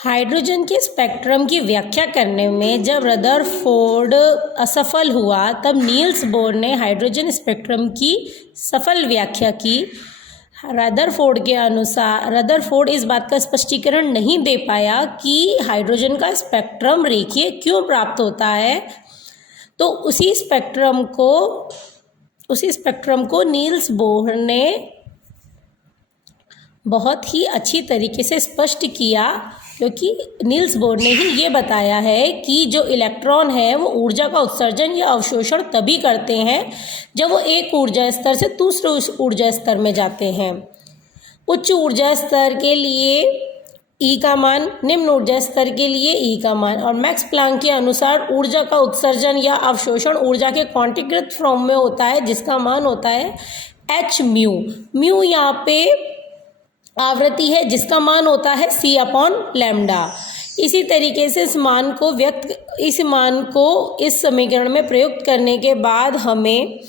Hydrogen के spectrum की व्याख्या करने में जब रदरफोर्ड असफल हुआ तब नील्स बोर ने हाइड्रोजन स्पेक्ट्रम की सफल व्याख्या की। रदरफोर्ड के अनुसार रदरफोर्ड इस बात का स्पष्टीकरण नहीं दे पाया कि हाइड्रोजन का स्पेक्ट्रम रेखीय क्यों प्राप्त होता है, तो उसी स्पेक्ट्रम को नील्स बोर ने बहुत ही अच्छी तरीके से स्पष्ट किया, क्योंकि नील्स बोर ने ही ये बताया है कि जो इलेक्ट्रॉन है वो ऊर्जा का उत्सर्जन या अवशोषण तभी करते हैं जब वो एक ऊर्जा स्तर से दूसरे ऊर्जा स्तर में जाते हैं। उच्च ऊर्जा स्तर के लिए ई का मान, निम्न ऊर्जा स्तर के लिए ई का मान। और मैक्स प्लैंक के अनुसार ऊर्जा का उत्सर्जन या अवशोषण ऊर्जा के क्वांटीकृत फॉर्म में होता है, जिसका मान होता है एच म्यू। म्यू यहाँ पे आवृत्ति है, जिसका मान होता है c अपॉन लैम्डा। इसी तरीके से इस मान को इस समीकरण में प्रयुक्त करने के बाद हमें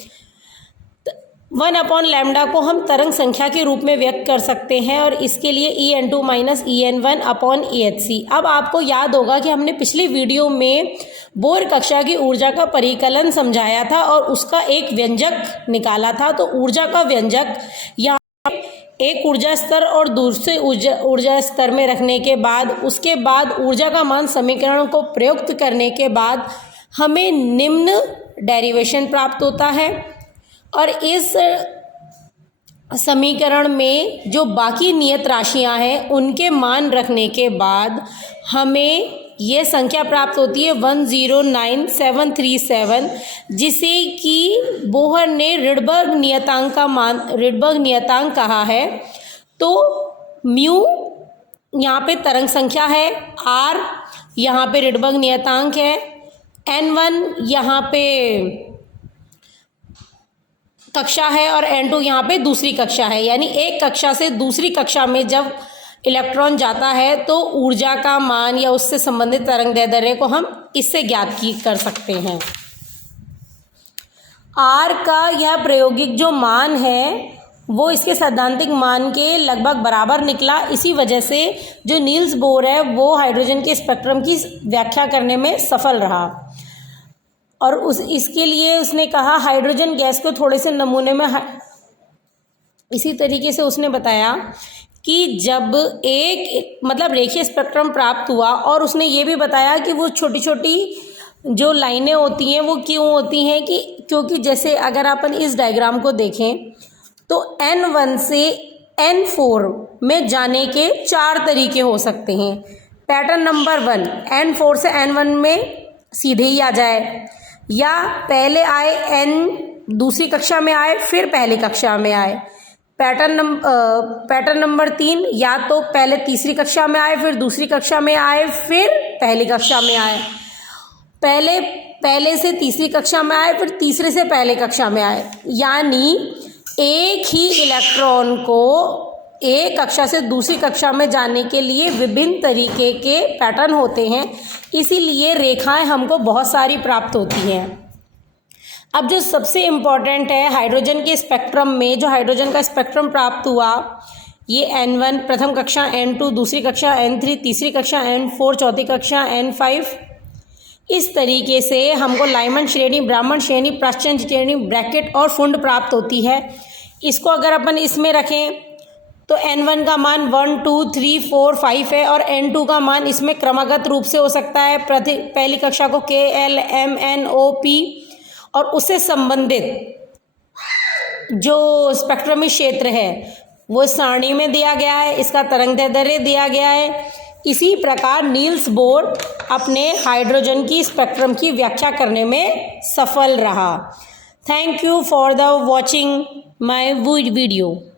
1 अपॉन लैम्डा को हम तरंग संख्या के रूप में व्यक्त कर सकते हैं, और इसके लिए En2 minus En1 upon EHc। अब आपको याद होगा कि हमने पिछली वीडियो में बोर कक्षा की ऊर्जा का परिकलन समझाया था और उसका एक व्यंजक निकाला था। तो ऊर्जा का व्यंजक यहाँ एक ऊर्जा स्तर और दूसरे ऊर्जा स्तर में रखने के बाद, उसके बाद ऊर्जा का मान समीकरण को प्रयुक्त करने के बाद हमें निम्न डेरिवेशन प्राप्त होता है। और इस समीकरण में जो बाकी नियत राशियां हैं उनके मान रखने के बाद हमें ये संख्या प्राप्त होती है 109737, जिसे कि बोहर ने रिडबर्ग नियतांक कहा है। तो म्यू यहाँ पे तरंग संख्या है, आर यहाँ पे रिडबर्ग नियतांक है, N1 यहाँ पे कक्षा है और N2 यहाँ पे दूसरी कक्षा है। यानी एक कक्षा से दूसरी कक्षा में जब इलेक्ट्रॉन जाता है तो ऊर्जा का मान या उससे संबंधित तरंगदैर्ध्य को हम इससे ज्ञात कर सकते हैं। R का यह प्रायोगिक जो मान है वो इसके सैद्धांतिक मान के लगभग बराबर निकला। इसी वजह से जो नील्स बोर है वो हाइड्रोजन के स्पेक्ट्रम की व्याख्या करने में सफल रहा। और इसके लिए उसने कहा हाइड्रोजन गैस को थोड़े से नमूने में इसी तरीके से उसने बताया कि जब मतलब रेखीय स्पेक्ट्रम प्राप्त हुआ, और उसने ये भी बताया कि वो छोटी छोटी जो लाइनें होती हैं वो क्यों होती हैं, क्योंकि जैसे अगर अपन इस डायग्राम को देखें तो N1 से N4 में जाने के 4 तरीके हो सकते हैं। पैटर्न नंबर 1, N4 से N1 में सीधे ही आ जाए, या पहले आए N दूसरी कक्षा में आए फिर पहली कक्षा में आए। पैटर्न नंबर 3, या तो पहले तीसरी कक्षा में आए फिर दूसरी कक्षा में आए फिर पहली कक्षा में आए, पहले से तीसरी कक्षा में आए फिर तीसरे से पहले कक्षा में आए। यानी एक ही इलेक्ट्रॉन को एक कक्षा से दूसरी कक्षा में जाने के लिए विभिन्न तरीके के पैटर्न होते हैं, इसीलिए रेखाएं हमको बहुत सारी प्राप्त होती हैं। अब जो सबसे इम्पॉर्टेंट है हाइड्रोजन के स्पेक्ट्रम में, जो हाइड्रोजन का स्पेक्ट्रम प्राप्त हुआ, ये N1 प्रथम कक्षा, N2 दूसरी कक्षा, N3 तीसरी कक्षा, N4 चौथी कक्षा, N5 इस तरीके से हमको लाइमन श्रेणी, ब्राह्मण श्रेणी, प्राश्चन श्रेणी, ब्रैकेट और फुंड प्राप्त होती है। इसको अगर अपन इसमें रखें तो N1 का मान 1 2 3 4 5 है, और N2 का मान इसमें क्रमागत रूप से हो सकता है। पहली कक्षा को K L M N O P, और उससे संबंधित जो स्पेक्ट्रमी क्षेत्र है वो सारणी में दिया गया है, इसका तरंगदैर्ध्य दिया गया है। इसी प्रकार नील्स बोर अपने हाइड्रोजन की स्पेक्ट्रम की व्याख्या करने में सफल रहा। Thank you for the watching my video.